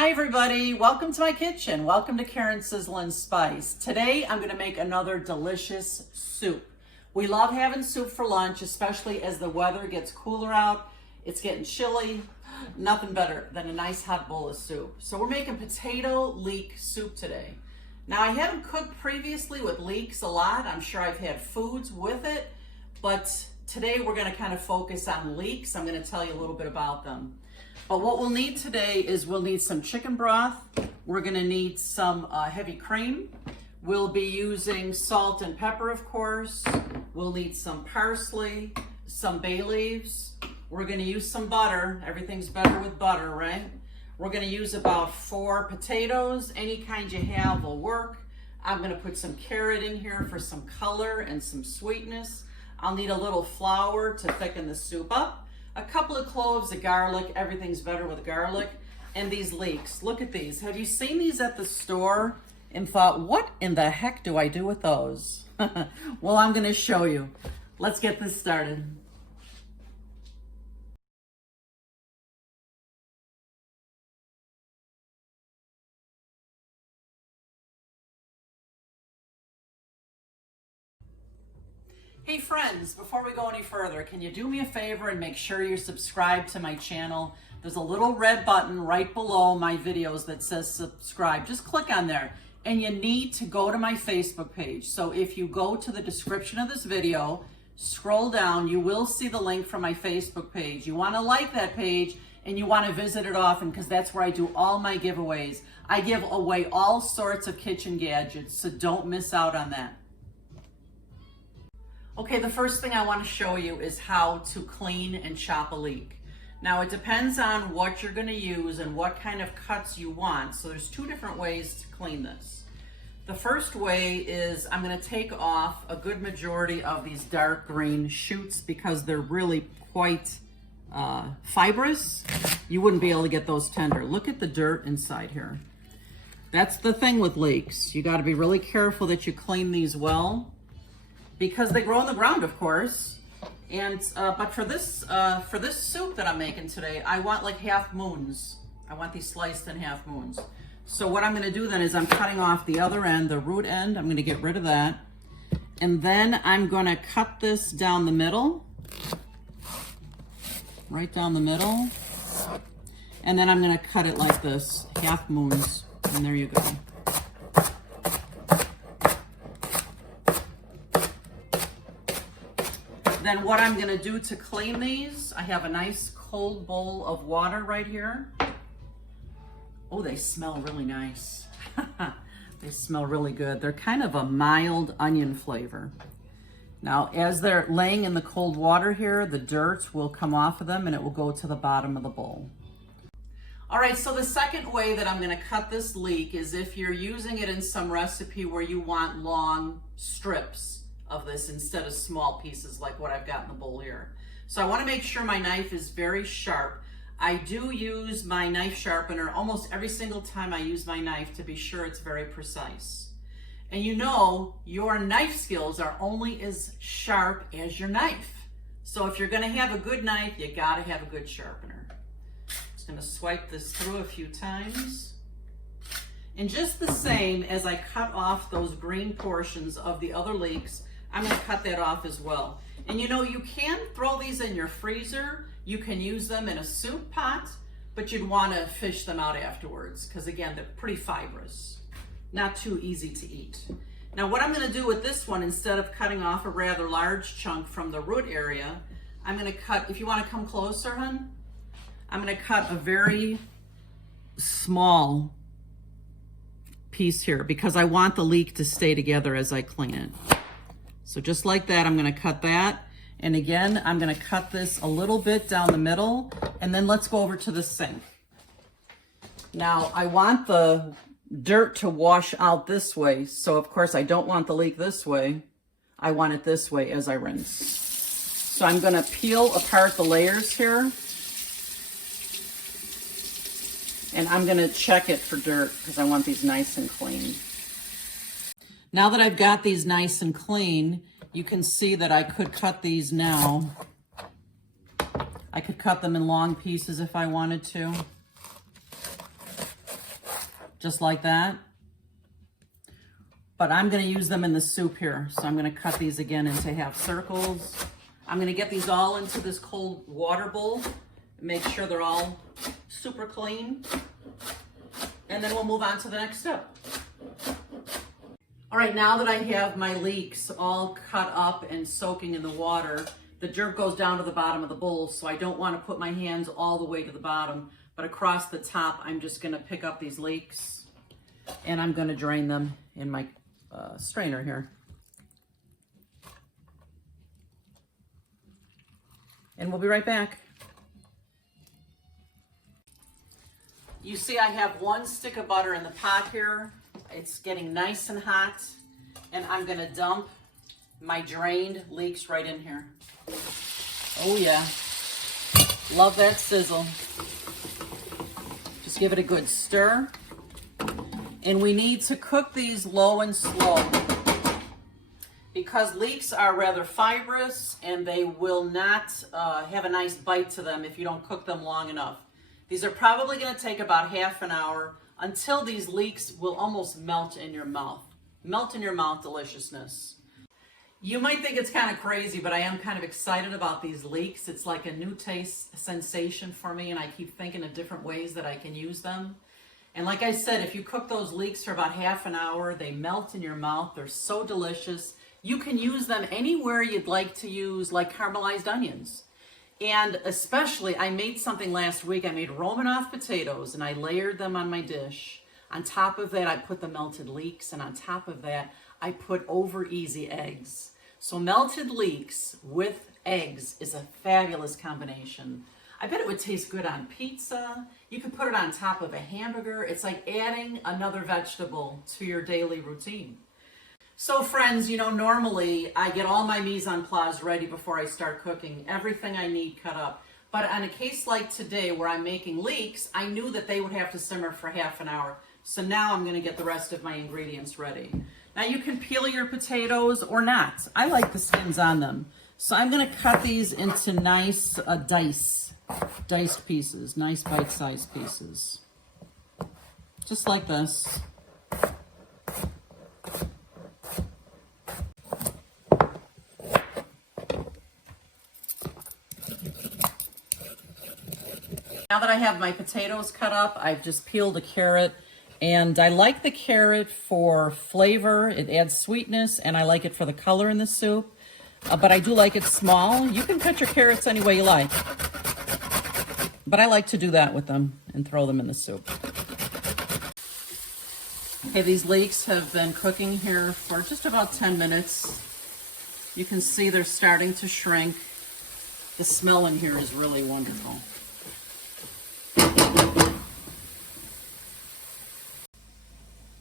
Hi everybody, welcome to my kitchen. Welcome to Karen's Sizzlin' Spice. Today I'm going to make another delicious soup. We love having soup for lunch, especially as the weather gets cooler out. It's getting chilly. Nothing better than a nice hot bowl of soup. So we're making potato leek soup today. Now I haven't cooked previously with leeks a lot. I'm sure I've had foods with it, but today we're going to kind of focus on leeks. I'm going to tell you a little bit about them. But what we'll need today is we'll need some chicken broth. We're gonna need some heavy cream. We'll be using salt and pepper, of course. We'll need some parsley, some bay leaves. We're gonna use some butter. Everything's better with butter, right? We're gonna use about 4 potatoes. Any kind you have will work. I'm gonna put some carrot in here for some color and some sweetness. I'll need a little flour to thicken the soup up. A couple of cloves of garlic. Everything's better with garlic. And these leeks. Look at these. Have you seen these at the store and thought, what in the heck do I do with those? Well, I'm going to show you. Let's get this started. Hey friends, before we go any further, can you do me a favor and make sure you're subscribed to my channel? There's a little red button right below my videos that says subscribe. Just click on there. And you need to go to my Facebook page. So if you go to the description of this video, scroll down, you will see the link from my Facebook page. You want to like that page and you want to visit it often because that's where I do all my giveaways. I give away all sorts of kitchen gadgets, so don't miss out on that. Okay, the first thing I want to show you is how to clean and chop a leek. Now it depends on what you're going to use and what kind of cuts you want. So there's 2 different ways to clean this. The first way is I'm going to take off a good majority of these dark green shoots because they're really quite fibrous. You wouldn't be able to get those tender. Look at the dirt inside here. That's the thing with leeks. You got to be really careful that you clean these well, because they grow in the ground, of course. And but for this soup that I'm making today, I want like half moons. I want these sliced in half moons. So what I'm going to do then is I'm cutting off the other end, the root end. I'm going to get rid of that, and then I'm going to cut this down the middle, right down the middle, and then I'm going to cut it like this, half moons, and there you go. Then what I'm going to do to clean these, I have a nice cold bowl of water right here. Oh, they smell really nice. They smell really good. They're kind of a mild onion flavor. Now, as they're laying in the cold water here, the dirt will come off of them and it will go to the bottom of the bowl. All right, so the second way that I'm going to cut this leek is if you're using it in some recipe where you want long strips of this instead of small pieces like what I've got in the bowl here. So I want to make sure my knife is very sharp. I do use my knife sharpener almost every single time I use my knife to be sure it's very precise. And you know, your knife skills are only as sharp as your knife. So if you're going to have a good knife, you got to have a good sharpener. Just going to swipe this through a few times. And just the same as I cut off those green portions of the other leeks, I'm going to cut that off as well. And you know, you can throw these in your freezer. You can use them in a soup pot, but you'd want to fish them out afterwards because, again, they're pretty fibrous. Not too easy to eat. Now, what I'm going to do with this one, instead of cutting off a rather large chunk from the root area, I'm going to cut, if you want to come closer, hon, I'm going to cut a very small piece here because I want the leek to stay together as I clean it. So just like that, I'm going to cut that. And again, I'm going to cut this a little bit down the middle. And then let's go over to the sink. Now, I want the dirt to wash out this way. So, of course, I don't want the leek this way. I want it this way as I rinse. So I'm going to peel apart the layers here. And I'm going to check it for dirt because I want these nice and clean. Now that I've got these nice and clean, you can see that I could cut these now. I could cut them in long pieces if I wanted to. just like that. But I'm gonna use them in the soup here. So I'm gonna cut these again into half circles. I'm gonna get these all into this cold water bowl, make sure they're all super clean, and then we'll move on to the next step. All right, now that I have my leeks all cut up and soaking in the water, the jerk goes down to the bottom of the bowl, so I don't want to put my hands all the way to the bottom, but across the top, I'm just gonna pick up these leeks and I'm gonna drain them in my strainer here. And we'll be right back. You see I have 1 stick of butter in the pot here. It's getting nice and hot, and I'm gonna dump my drained leeks right in here. Oh yeah, love that sizzle. Just give it a good stir. And we need to cook these low and slow because leeks are rather fibrous and they will not have a nice bite to them if you don't cook them long enough. These are probably going to take about half an hour until these leeks will almost melt in your mouth. Melt in your mouth deliciousness. You might think it's kind of crazy, but I am kind of excited about these leeks. It's like a new taste sensation for me, and I keep thinking of different ways that I can use them. And like I said, if you cook those leeks for about half an hour, they melt in your mouth. They're so delicious. You can use them anywhere you'd like to use, like caramelized onions. And especially, I made something last week. I made Romanoff potatoes, and I layered them on my dish. On top of that, I put the melted leeks, and on top of that, I put over easy eggs. So melted leeks with eggs is a fabulous combination. I bet it would taste good on pizza. You could put it on top of a hamburger. It's like adding another vegetable to your daily routine. So friends, you know, normally I get all my mise en place ready before I start cooking, everything I need cut up. But on a case like today where I'm making leeks, I knew that they would have to simmer for half an hour. So now I'm gonna get the rest of my ingredients ready. Now you can peel your potatoes or not. I like the skins on them. So I'm gonna cut these into nice diced pieces, nice bite-sized pieces. Just like this. Now that I have my potatoes cut up, I've just peeled a carrot, and I like the carrot for flavor. It adds sweetness, and I like it for the color in the soup, but I do like it small. You can cut your carrots any way you like, but I like to do that with them and throw them in the soup. Okay, these leeks have been cooking here for just about 10 minutes. You can see they're starting to shrink. The smell in here is really wonderful.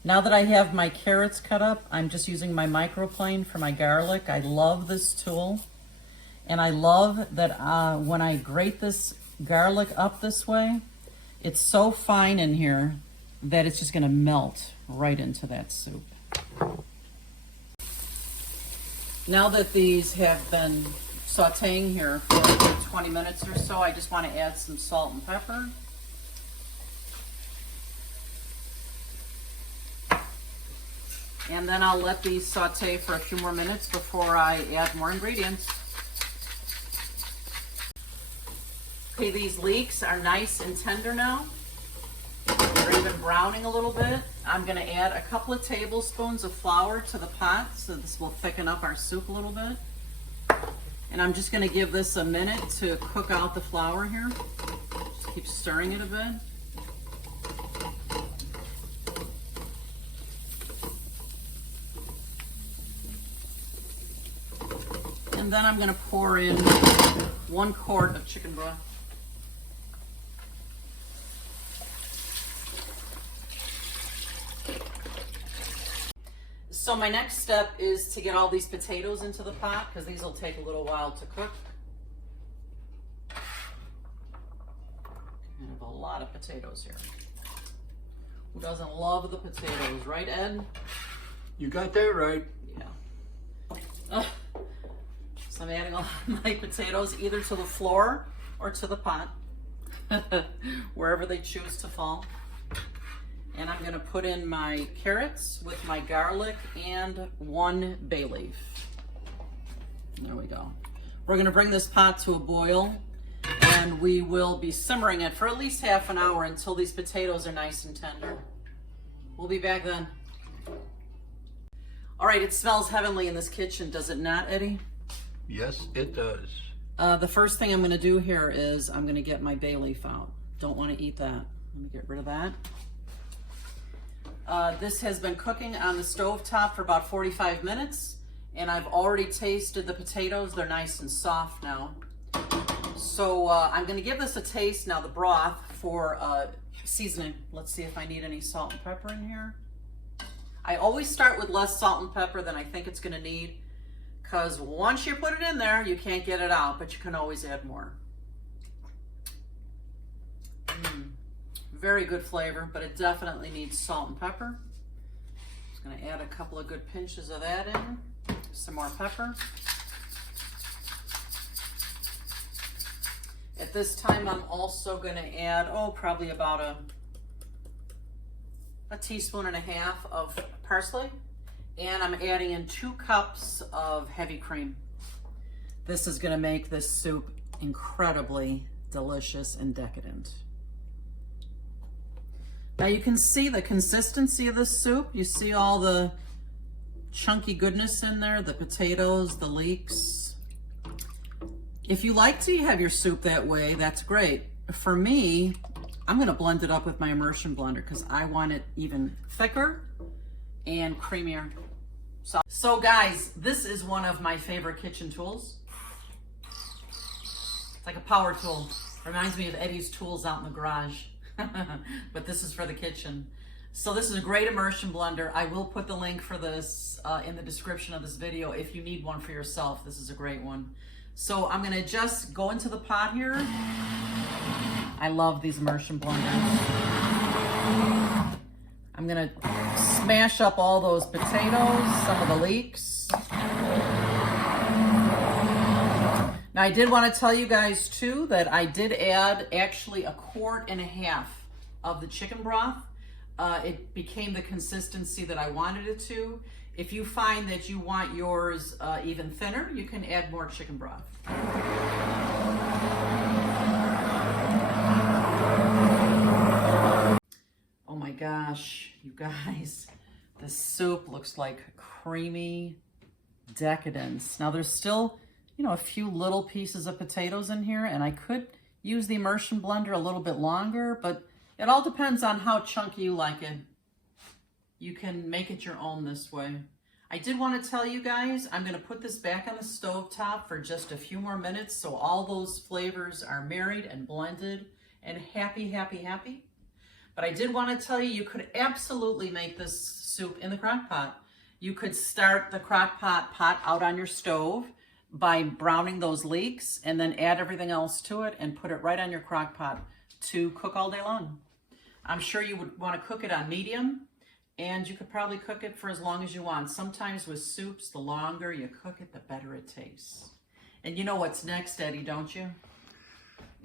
Now that I have my carrots cut up, I'm just using my microplane for my garlic. I love this tool. And I love that when I grate this garlic up this way, it's so fine in here that it's just gonna melt right into that soup. Now that these have been sauteing here for 20 minutes or so, I just wanna add some salt and pepper. And then I'll let these saute for a few more minutes before I add more ingredients. Okay, these leeks are nice and tender now. They're even browning a little bit. I'm gonna add a couple of tablespoons of flour to the pot, so this will thicken up our soup a little bit. And I'm just gonna give this a minute to cook out the flour here. Just keep stirring it a bit. And then I'm going to pour in 1 quart of chicken broth. So my next step is to get all these potatoes into the pot, because these will take a little while to cook. I have a lot of potatoes here. Who doesn't love the potatoes, right, Ed? You got that right. Yeah. So I'm adding all my potatoes either to the floor or to the pot, wherever they choose to fall. And I'm gonna put in my carrots with my garlic and 1 bay leaf. There we go. We're gonna bring this pot to a boil, and we will be simmering it for at least half an hour until these potatoes are nice and tender. We'll be back then. All right, it smells heavenly in this kitchen, does it not, Eddie? Yes, it does. The first thing I'm gonna do here is I'm gonna get my bay leaf out. Don't wanna eat that. Let me get rid of that. This has been cooking on the stove top for about 45 minutes, and I've already tasted the potatoes. They're nice and soft now. So I'm gonna give this a taste now, the broth, for seasoning. Let's see if I need any salt and pepper in here. I always start with less salt and pepper than I think it's gonna need, because once you put it in there, you can't get it out, but you can always add more. Very good flavor, but it definitely needs salt and pepper. Just gonna add a couple of good pinches of that in. Some more pepper. At this time, I'm also gonna add, probably about a teaspoon and a half of parsley. And I'm adding in 2 cups of heavy cream. This is gonna make this soup incredibly delicious and decadent. Now you can see the consistency of this soup. You see all the chunky goodness in there, the potatoes, the leeks. If you like to have your soup that way, that's great. For me, I'm gonna blend it up with my immersion blender because I want it even thicker and creamier. So guys, this is one of my favorite kitchen tools. It's like a power tool. Reminds me of Eddie's tools out in the garage. But this is for the kitchen. So this is a great immersion blender. I will put the link for this in the description of this video if you need one for yourself. This is a great one. So I'm gonna just go into the pot here. I love these immersion blenders. I'm gonna smash up all those potatoes, some of the leeks. Now I did want to tell you guys too that I did add actually 1.5 quarts of the chicken broth. It became the consistency that I wanted it to. If you find that you want yours even thinner, you can add more chicken broth. Oh my gosh, you guys, this soup looks like creamy decadence. Now there's still, a few little pieces of potatoes in here, and I could use the immersion blender a little bit longer, but it all depends on how chunky you like it. You can make it your own this way. I did want to tell you guys, I'm going to put this back on the stove top for just a few more minutes so all those flavors are married and blended and happy. But I did want to tell you, you could absolutely make this soup in the crock pot. You could start the crock pot out on your stove by browning those leeks and then add everything else to it and put it right on your crock pot to cook all day long. I'm sure you would want to cook it on medium, and you could probably cook it for as long as you want. Sometimes with soups, the longer you cook it, the better it tastes. And you know what's next, Eddie, don't you?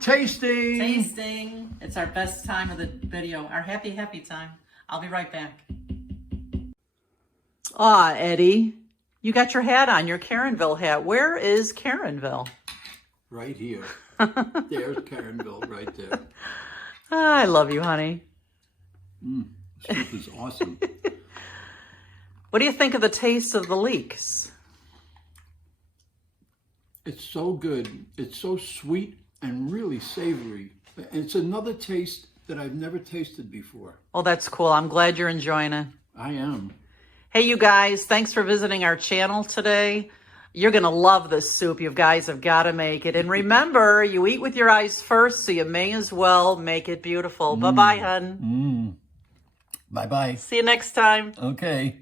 Tasting! Tasting. It's our best time of the video, our happy time. I'll be right back. Eddie, you got your hat on, your Karenville hat. Where is Karenville? Right here. There's Karenville right there. I love you, honey. Soup is awesome. What do you think of the taste of the leeks? It's so good. It's so sweet and really savory. It's another taste that I've never tasted before. Oh, that's cool. I'm glad you're enjoying it. I am. Hey, you guys, thanks for visiting our channel today. You're going to love this soup. You guys have got to make it. And remember, you eat with your eyes first, so you may as well make it beautiful. Bye-bye, hun. Bye-bye. See you next time. Okay.